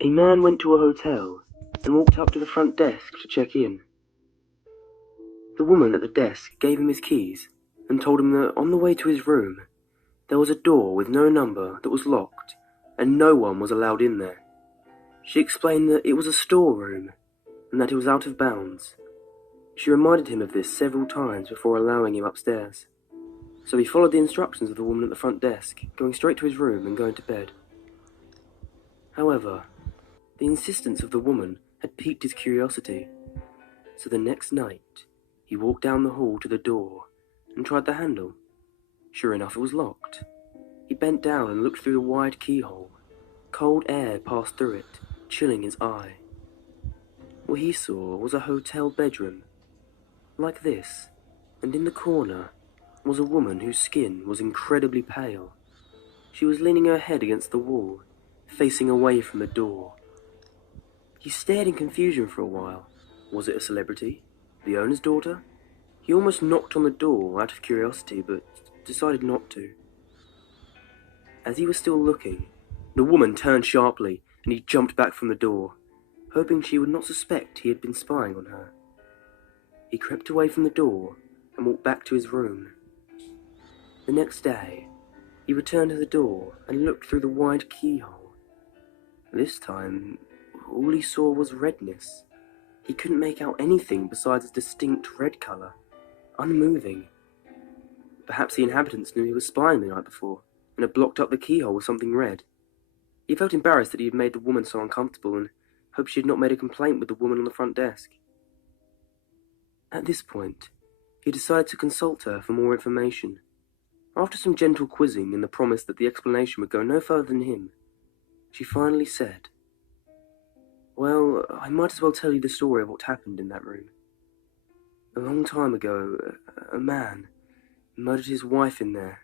A man went to a hotel and walked up to the front desk to check in. The woman at the desk gave him his keys and told him that on the way to his room there was a door with no number that was locked and no one was allowed in there. She explained that it was a storeroom and that it was out of bounds. She reminded him of this several times before allowing him upstairs. So he followed the instructions of the woman at the front desk, going straight to his room and going to bed. However, the insistence of the woman had piqued his curiosity, so the next night he walked down the hall to the door and tried the handle. Sure enough, it was locked. He bent down and looked through the wide keyhole. Cold air passed through it, chilling his eye. What he saw was a hotel bedroom, like this, and in the corner was a woman whose skin was incredibly pale. She was leaning her head against the wall, facing away from the door. He stared in confusion for a while. Was it a celebrity? The owner's daughter? He almost knocked on the door out of curiosity, but decided not to. As he was still looking, the woman turned sharply, and he jumped back from the door, hoping she would not suspect he had been spying on her. He crept away from the door and walked back to his room. The next day, he returned to the door and looked through the wide keyhole. This time, all he saw was redness. He couldn't make out anything besides a distinct red colour, unmoving. Perhaps the inhabitants knew he was spying the night before, and had blocked up the keyhole with something red. He felt embarrassed that he had made the woman so uncomfortable, and hoped she had not made a complaint with the woman on the front desk. At this point, he decided to consult her for more information. After some gentle quizzing and the promise that the explanation would go no further than him, she finally said, "Well, I might as well tell you the story of what happened in that room. A long time ago, a man murdered his wife in there.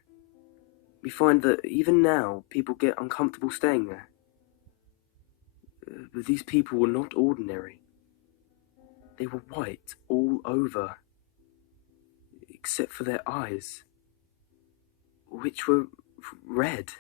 We find that even now, people get uncomfortable staying there. But these people were not ordinary. They were white all over, except for their eyes, which were red."